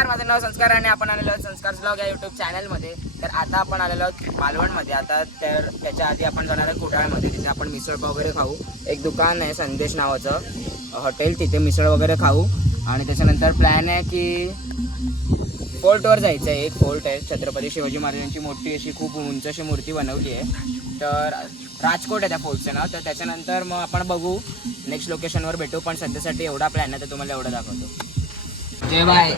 नमस्कार, माझं नाव संस्कार आणि आपण आलेलो आहोत संस्कार ब्लॉग या यूट्यूब चॅनलमध्ये. तर आता आपण आलेलो आहोत मालवणमध्ये. आता तर त्याच्या आधी आपण जाणार आहोत कुडाळमध्ये. तिथे आपण मिसळ वगैरे खाऊ. एक दुकान आहे संदेश नावाचं हॉटेल, तिथे मिसळ वगैरे खाऊ. आणि त्याच्यानंतर प्लॅन आहे की फोर्टवर जायचं आहे. एक फोर्ट आहे, छत्रपती शिवाजी महाराजांची मोठी अशी खूप उंच अशी मूर्ती बनवली आहे. तर राजकोट आहे त्या फोर्टचं नाव. तर त्याच्यानंतर मग आपण बघू, नेक्स्ट लोकेशनवर भेटू. पण सध्यासाठी एवढा प्लॅन आहे तर तुम्हाला एवढं दाखवतो. जय बाय.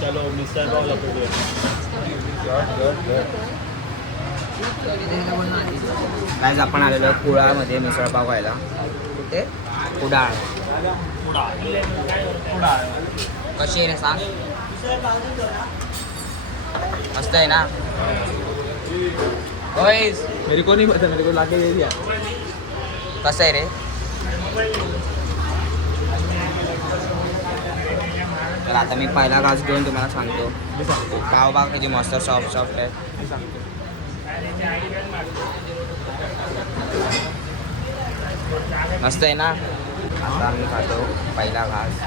चलो मिसळ पाव लागतो. आज आपण आलेलो आहोत कुडाळमध्ये मिसळ पाव खायला. कुठे? कुडाळ. कशी आहे रे सांग? मस्त आहे ना? होय. मेरे को नहीं पता, मेरे को लाके दे दिया. कसं आहे रे? तर आता मी पहिला घास घेऊन तुम्हाला सांगतो. पाव भाग किती मस्त सॉफ्ट सॉफ्ट आहे. मस्त आहे ना? आता आम्ही खातो पहिला घास.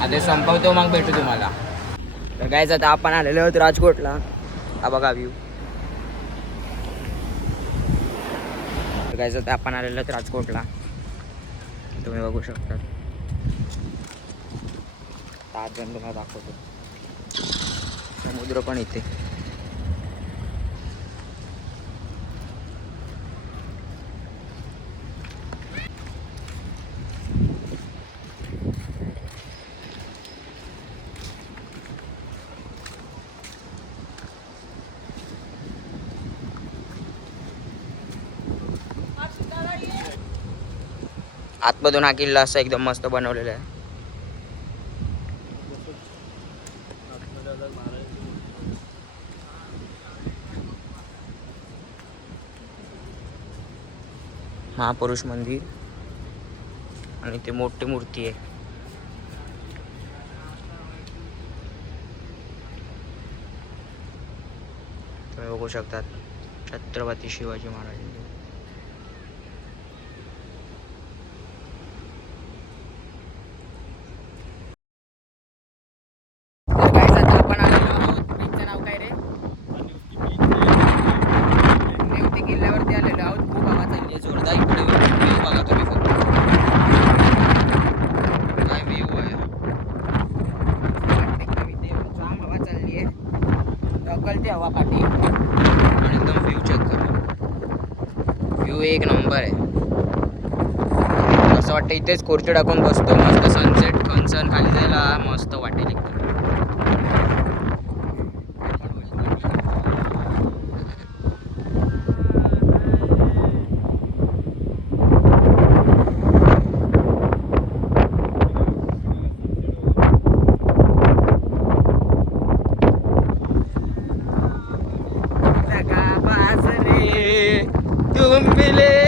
आता संपवतो मग भेटू तुम्हाला. तर काय आता आपण आलेलो आहोत राजकोटला. हा बघा व्ह्यू. तर काय आता आपण आलेलो आहोत राजकोटला, तुम्ही बघू शकता. ताजन तुम्हाला दाखवतो. समुद्र पण इथे. आतमधून हा किल्ला असा एकदम मस्त बनवलेला आहे. महापुरुष मंदिर आणि ते मोठी मूर्ती आहे. तुम्ही बघू शकतात छत्रपती शिवाजी महाराज. किल्ल्यावरती आलेलो आहोत. खूप हवा चालली आहे जोरदार. इकडे व्ह्यू बघा तुम्ही फक्त. काय व्ह्यू आहे. जाम हवा चालली आहे. ढकलते हवा पाठी. आणि एकदम व्ह्यू चेक करा. व्ह्यू एक नंबर आहे. असं वाटतं इथेच खुर्ची टाकून बसतो. मस्त सनसेट कन्सन खाली जायला मस्त वाटेल एकदम. तुम मिले